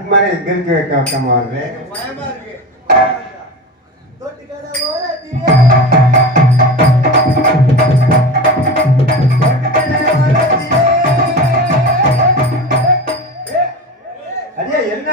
அதுக்கு மேல எங்க இருக்கு கஷ்டமா வருது பயமா இருக்கு தொட்டுக்கடை ஓரத்திலே என்ன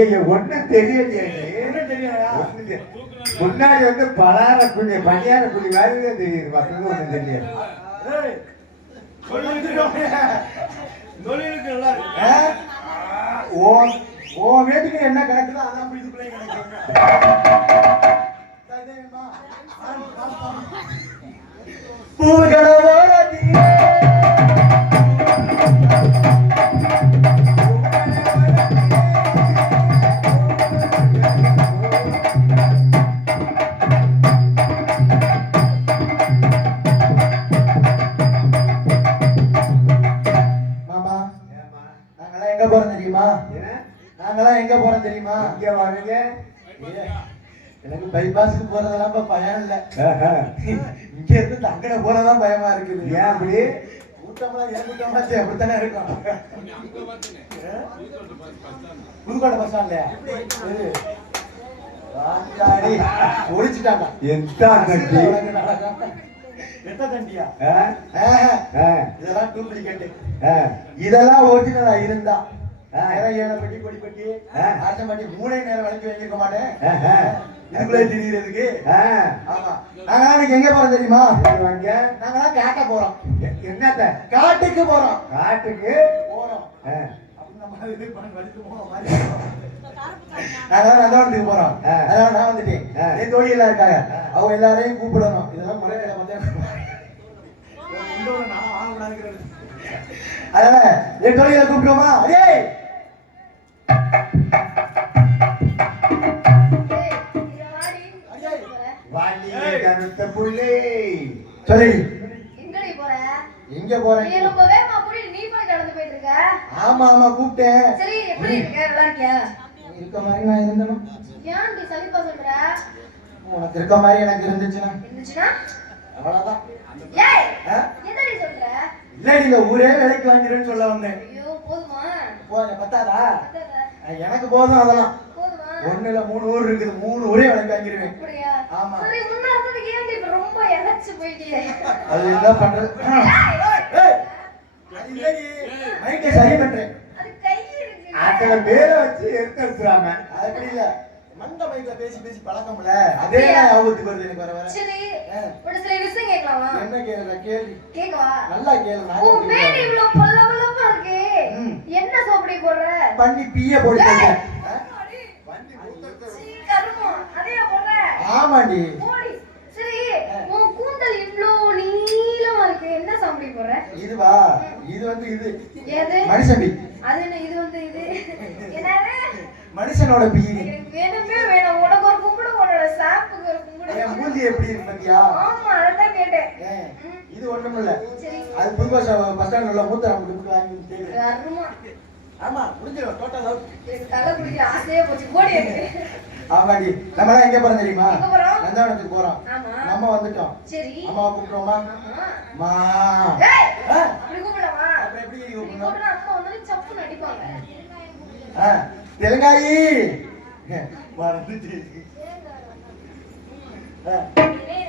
ஐயோ ஒண்ணும் தெரியலையே ஒண்ணும் தெரியாதா? ஒண்ணும் தெரியல. முன்னாடி வந்து பலார பனியார குழி மாதிரி தான் தெரியுது இருக்கு. ஆ? உன் உன் வீட்டுக்கு என்ன கணக்குதோ அதான் அப்படி இதுக்குள்ளேயும் கூட்டம்லாம் அப்படித்தானே இருக்கும் புதுக்கோட்டை பஸ் ஸ்டாண்ட்ல ஒழிச்சுட்டாங்க எந்த எத்த தண்டியா இதெல்லாம் இதெல்லாம் ஒரிஜினலா இருந்தா ஆ. நேரம் ஏழை பெட்டி கொடி பெட்டி ஆ. ஆட்டம் மூணே நேரம் விலைக்கு வைக்க மாட்டேன் ஆ. ஆமா நாங்க இன்னைக்கு எங்க போறோம் தெரியுமா? வாங்க. நாங்க காட்ட போறோம். என்னத்த? காட்டுக்கு போறோம். காட்டுக்கு? போறோம். போறோம் ஆ. அதனால நான் வந்துட்டேன். என் தோழி எல்லாம் இருக்காங்க. அவங்க எல்லாரையும் கூப்பிடணும். இதெல்லாம் முறைகளை அதனால என் தோழிகளை கூப்பிடுவோமா அடே வாலிய கருத்த புள்ளி. சொல்லி எங்கடி போற? எங்க போறேன் நீ ரொம்ப வேகமா கூடி நீ போய் நடந்து போயிட்டு இருக்க ஆமா ஆமா கூப்பிட்டேன். சரி எப்படி இருக்க? நல்லா இருக்கியா? இருக்க மாதிரி நான் இருந்தேனும் ஏன்டி சலிப்பா சொல்ற? உனக்கு இருக்க மாதிரி எனக்கு இருந்துச்சுன்னா இருந்துச்சுன்னா அவ்வளவுதான். ஏய் ஆ? என்னடி சொல்ற? இல்லடி இந்த ஊரே விலைக்கு வாங்கிறேன்னு சொல்ல வந்தேன். ஐயோ போதுமா? பத்தாதா? எனக்கு போதும் அதெல்லாம். போதுமா ஒண்ணு இல்ல மூணு ஊர் இருக்குது மூணு ஊரே விலைக்கு வாங்கிருவேன் அப்படியா? ஆமா. ரொம்ப இழைச்சு போயிட்டியே? அது என்ன பண்றது? மைக்கை சரி பண்றேன். பேரை வச்சு எடுத்துறாங்க அது அப்படி இல்ல. மண்ட மைக்ல பேசி பேசி பழக்கம்ல. அதே ஞாபகத்துக்கு வருது எனக்கு வர வர. சரி. ஒரு சில விஷயம் கேட்கலாமா? என்ன கேளுங்க கேள்வி. கேட்கவா? நல்லா கேளு மேனி கேட்கிறேன். இவ்வளவு பல்ல பல்லமா இருக்கு. என்ன சோப்படி போடுற? பண்ணி பீய போடுங்க போடி. சரி உன் கூந்தல் இவ்ளோ நீளமா இருக்கு. என்ன சாப்பிடி போடுற? இதுவா? இது வந்து இது. அது என்ன இது வந்து இது? என்னது? மனுஷனோட பீடி. வேணுமே வேணும். உனக்கு ஒரு கும்பிடு உன்னோட சாப்புக்கு ஒரு கும்பிடு. என் மூஞ்சி எப்படி இருக்கு பாத்தியா? ஆமா அதான் கேட்டேன். இது ஒண்ணும் இல்ல சரி. அது புதுக்கோச பஸ் ஸ்டாண்ட் உள்ள மூத்த வாங்கி கேக்குறேன் ஆமா முடிஞ்சிடும் டோட்டல் அவுட் தலை பிடிக்கிற ஆசையே போச்சு எனக்கு ஆமாடி நம்ம எல்லாம் எங்க போறோம் தெரியுமா? நந்தவனத்துக்கு போறோம். நம்ம வந்துட்டோம். சரி. அம்மாவை கூப்பிடுவோமா? மா. அப்படி கூப்பிடலாமா? எப்படி ஆ, தெலுங்காயி. மறந்துட்டு ஆ, தெலுங்காயி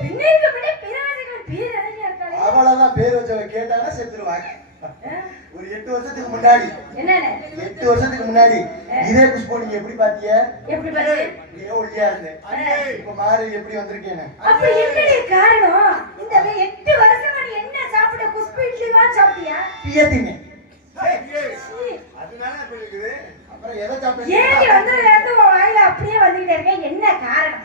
பின்னே பிறவாதிகள் பேர் கேட்டாங்கன்னா செத்துருவாங்க? ஒரு எட்டு வருஷத்துக்கு முன்னாடி? எட்டு வருஷத்துக்கு முன்னாடி இதே குஷ்பு நீங்க எப்படி பாத்தீங்க எப்படி பாரு? நீங்க ஒல்லியா இருந்தேன் இப்ப மாறி எப்படி வந்திருக்கேன்னு அப்ப என்னடி காரணம்? இந்த வே- எட்டு வருஷமா நீ என்ன சாப்பிட்ட? குஷ்பு இட்லிவா சாப்பிட்டியா? பியத்திங்க சீ. அதனால இருக்குது அப்புறம் எதை ஏன் நீ சாப்பிட்டீங்க வந்ததுல இருந்து உன் வாயில அப்படியே வந்துகிட்டே இருக்க? என்ன காரணம்?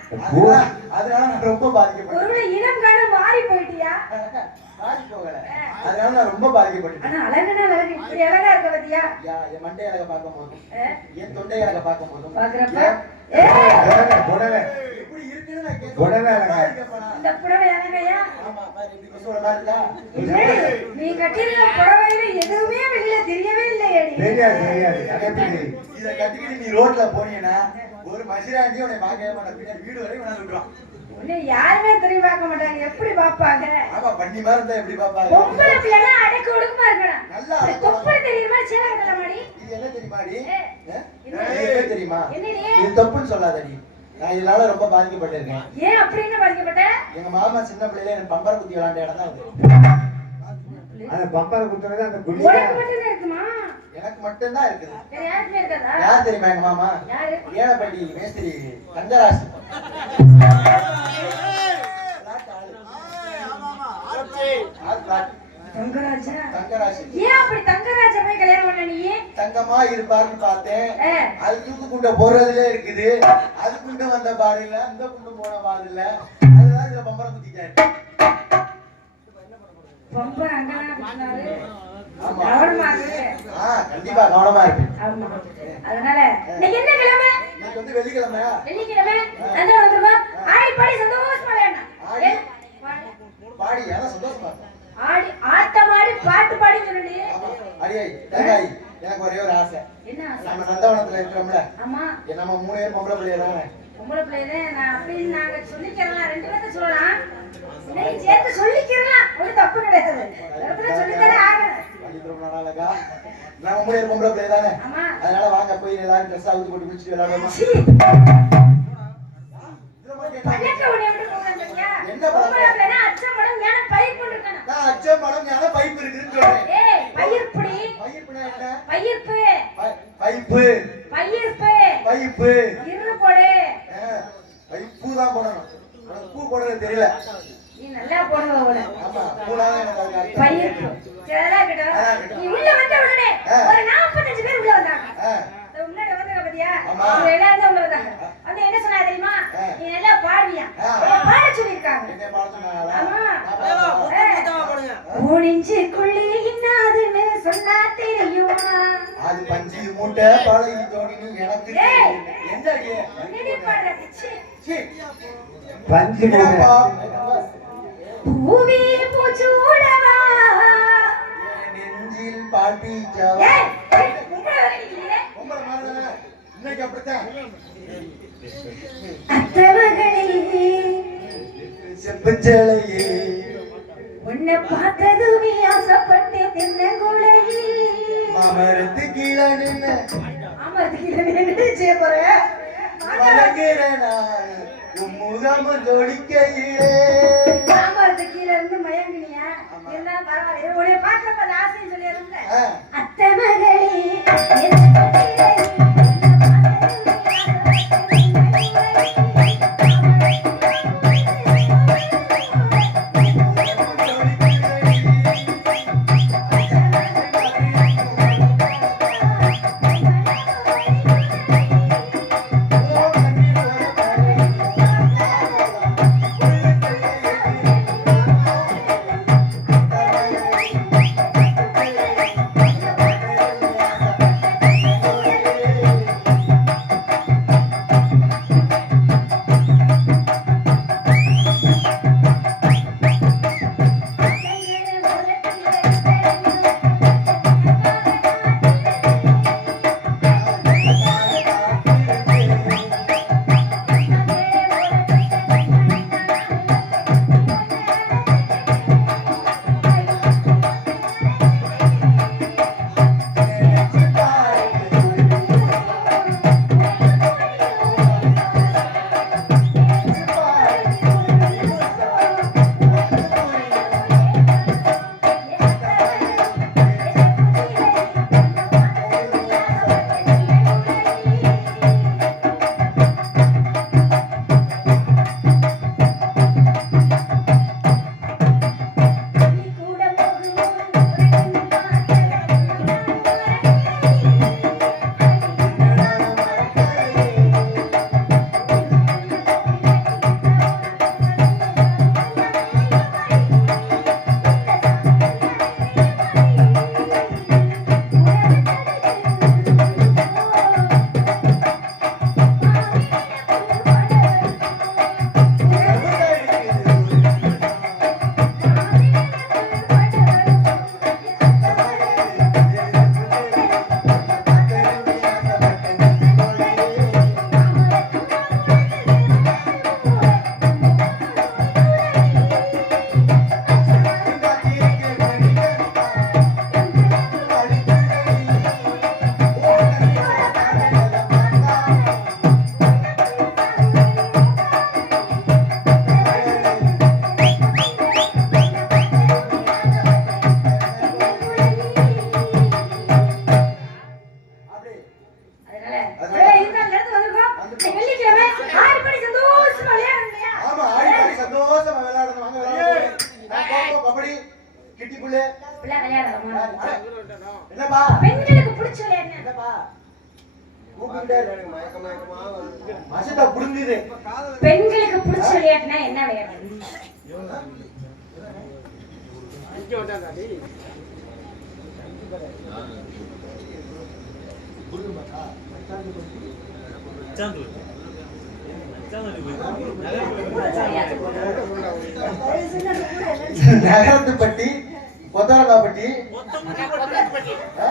அதனால நான் ரொம்ப பாதிக்கப்பட்டேன். ஒருவேளை இனம் காண மாறி போயிட்டியா? பாதி போகல. அதனால நான் ரொம்ப பாதிக்கப்பட்டேன் ஆனா அழகுனா அழகு. இப்படி அழகா இருக்க பாத்தியா? யா, என் மண்டை அழக பார்க்கும் போதும்? என் தொண்டை அழக பார்க்கும் போதும் பாக்குறப்ப புடவை. அழகா. இந்த புடவை அழகையா? நீ கட்டியிருக்க புடவையில எதுவுமே வெளியில தெரியவே இல்லையேடி. தெரியாது தெரியாது? இத கட்டிக்கிட்டு நீ ரோட்ல போனீங்கன்னா ஒரு மசிராண்டி உன்னை பார்க்கவே மாட்டேன். பின்னாடி வீடு வரைக்கும் கொண்டாந்து விட்டுருவான். உன்னை யாருமே தெரிய பார்க்க மாட்டாங்க. எப்படி பார்ப்பாங்க? ஆமா பண்ணி மாதிரி இருந்தா எப்படி பாப்பாங்க பொம்பளை பிள்ளைனா அடக்க ஒடுக்கமா இருக்கணும்? நல்லா தெரியுமா? சேலை கட்டலாமாடி இது என்ன? என்ன? இது என்ன தெரியுமா? என்னடி? இது தப்புன்னு சொல்லாதடி நான் இதனால ரொம்ப பாதிக்கப்பட்டிருக்கேன். ஏன் அப்படின்னு பாதிக்கப்பட்ட? எங்க மாமா சின்ன பிள்ளையில எனக்கு பம்பர குத்தி விளையாண்ட இடம் தான் அது. அந்த பம்பரை குத்துறது அந்த குழி இருக்குமா? எனக்கு மட்டும்தான் இருக்குது. யார் தெரியுமா எங்க மாமா? ஏழப்பட்டி மேஸ்திரி நீ? தங்கமா இருப்பாருன்னு பார்த்தேன். அது தூக்கு குண்டை போடுறதுல இருக்குது. அது குண்டை வந்த பாடு இல்ல அந்த குண்டு போன பாடு இல்ல அதுதான் இதுல பம்பரம் குத்திட்டாரு. பம்பர் அங்கெல்லாம் கண்டிப்பா கவனமா இருக்கு. அதனால இன்னைக்கு என்ன கிழமை? இன்னைக்கு வந்து வெள்ளிக்கிழமை. ஆடி பாடி சந்தோஷமா. ஏ, பாடு. அதான் சந்தோஷமா. ஆடி ஆட்டம் ஆடி பாட்டு பாடி சொல்லி. அடியாய் தேங்காய். எனக்கு ஒரே ஒரு ஆசை. என்ன? நம்ம நந்தவனத்துல இருக்கிறோம்ல. ஆமா. நம்ம மூணு பேர் பொம்பளை பிள்ளைய தானே? பொம்பளை பிள்ளையே நான் அப்படின்னு நாங்க சொல்லிக்கிறலாம் ரெண்டு பேர்த்த சொல்லலாம். சேர்த்து சொல்லிக்கிறலாம் ஒரு தப்பு கிடையாது. இடத்துல சொல்லித்தானே ஆகணும். நாடாளக்கா நம்ம மூணு பேர் பொம்பளை தானே? ஆமா. அதனால வாங்க போய் எல்லாரும் ட்ரெஸ் அவுத்து போட்டு குளிச்சுட்டு விளையாடுவோமா? என்ன? படம் நான் அச்சம் படம் ஞான பைப் இருக்குன்னு சொல்றேன். பயிர்ப்புடி பைப்புனா என்ன? பயிர்ப்பு. பைப்பு பயிர்ப்பு. பைப்பு இரு போடு. பைப்பு தான் போடணும். பூ போடுறது தெரியல. செப்புச்சேலையே உன்னை பார்த்ததுமே ஆசைப்பட்டு தென்னங்குழையே மாமரத்து கீழே நின்று. அமர்த்திக்கிறேன் என்ன செய்ய போறேன் முகமும் ஜொலிக்கையிலே சாம்பாரத்து கீழ இருந்து மயங்கினியா. இருந்தா பரவாயில்ல உடைய பாக்குறப்ப அந்த ஆசைன்னு அத்தை மகளே நகரத்துப்பட்டி கொத்தரங்காப்பட்டி. ஆ?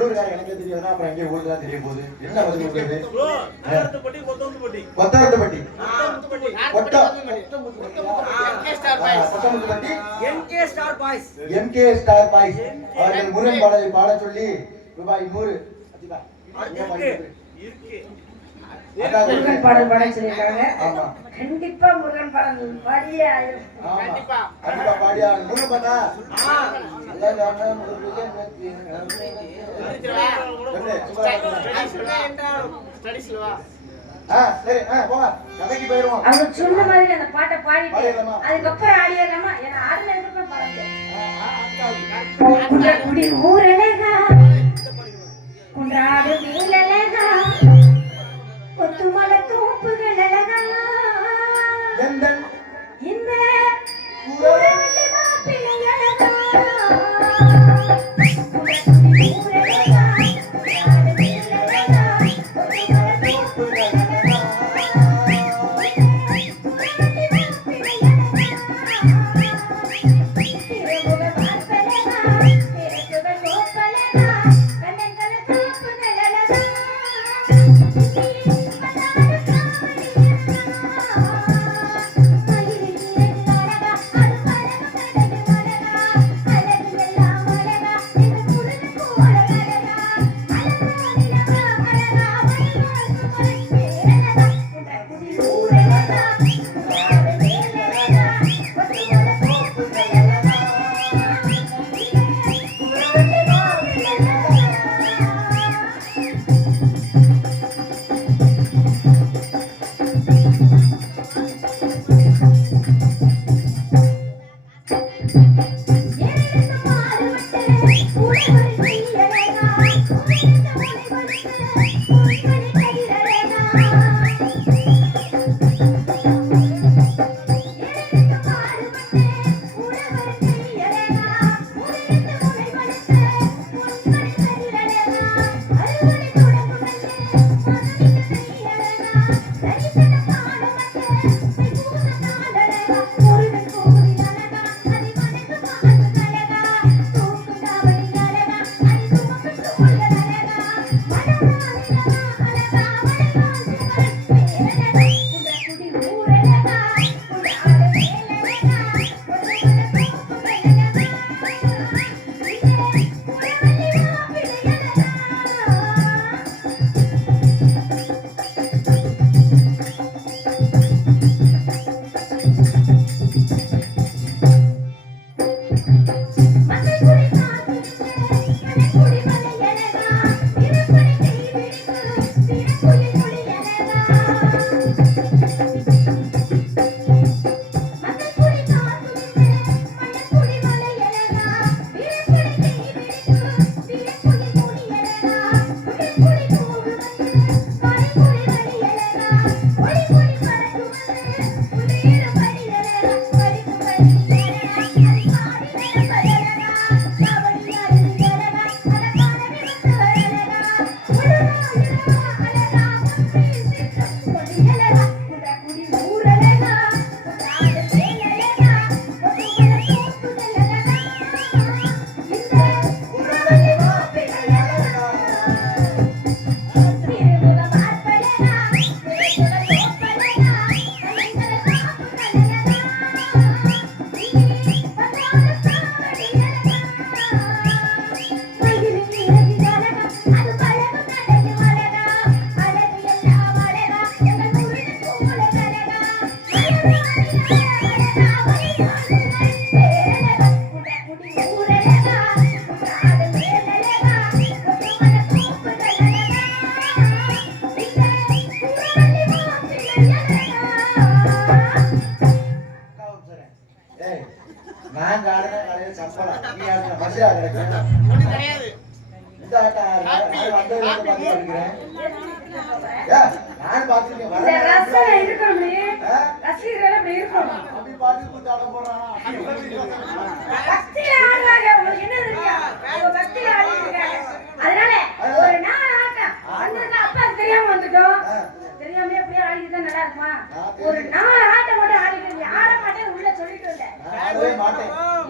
உள்ளூர்கார எனக்கு தெரியாதுன்னா அப்புறம் எங்கே ஊருக்கு தான் தெரிய போகுது என்ன பதில் கொடுக்குறது? கொத்தாரத்துப்பட்டி கொட்டா. கொத்தமுத்துப்பட்டி NK star boys. MK star boys. அவர்கள் முருகன் பாடலை பாட சொல்லி ரூபாய் நூறு. அதான் முருகன் பாடல் பாட சொல்லியிருக்காங்க ஆமா கண்டிப்பா முருகன் பாடல் பாடியே ஆயிரும் ஆமா கண்டிப்பா பாடியா முருகன் பாட்டா அவங்க சொன்ன மாதிரி அந்த பாடிட்டு? அதுக்கப்புறம் ஆடிடலாமா ஏன்னா பாட ஊரழகா குன்றாடு கொத்துமல தோப்புகள் அழகா. இந்த மாப்பிள்ளை அழகா.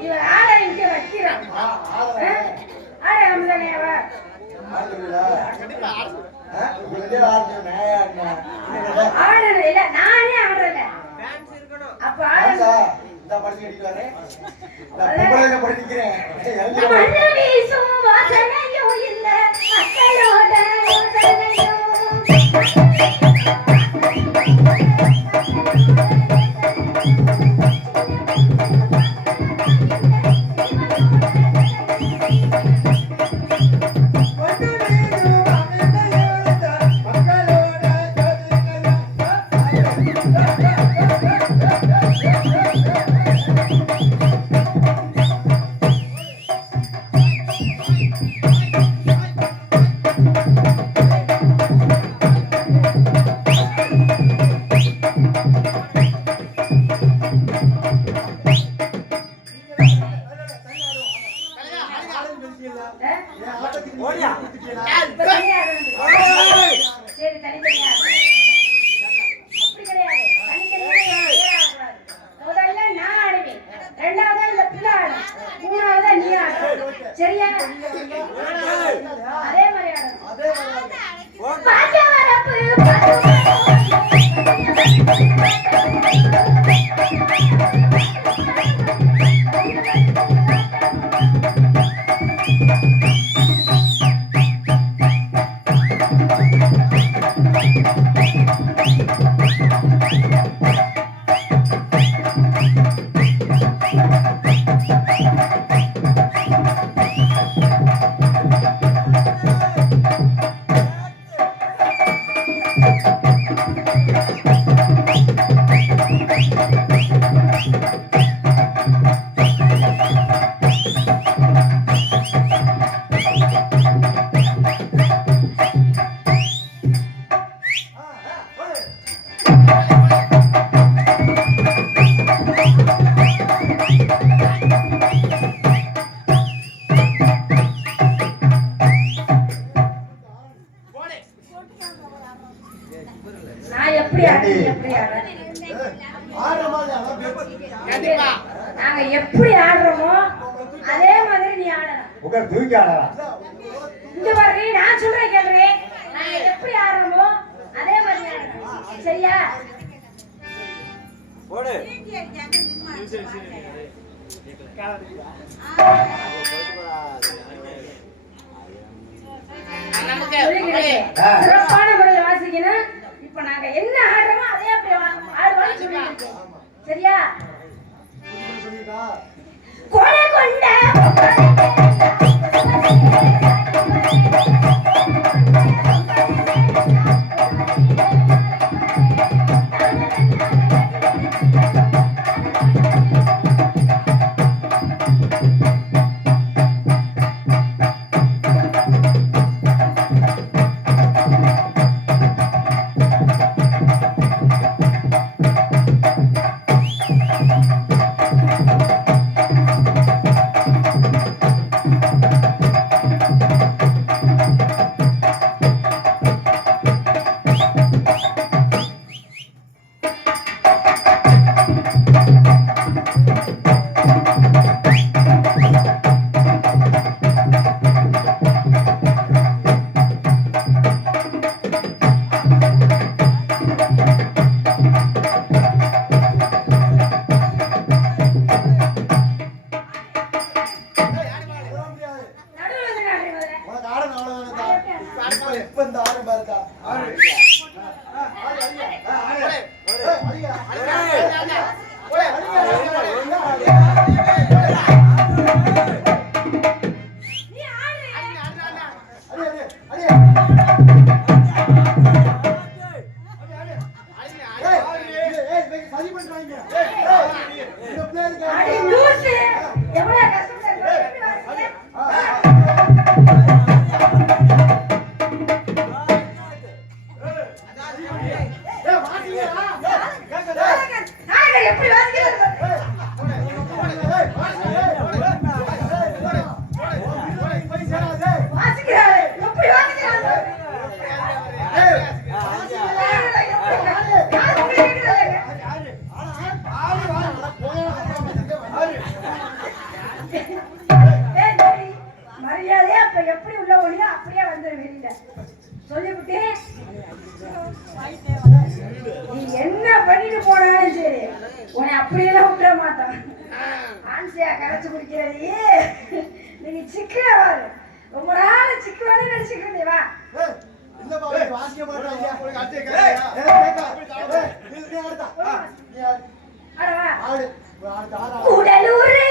இவர் ஆளை இங்க வைக்கிறான் ஆளை. நம்மதானே அவ ஆடுறது இல்ல நானே ஆடுறேன். அப்ப ஆடுறா வீசும் வாசனையும் இல்ல. மக்களோட Ah. உன்னை அப்படியெல்லாம் விட்டுற மாட்டான். ஆன்சியா கரைச்சு குடிக்கிறடி நீங்க சிக்கன பாரு. ரொம்ப நாள் சிக்கனே நடிச்சுக்க நீ வா. உடலூரே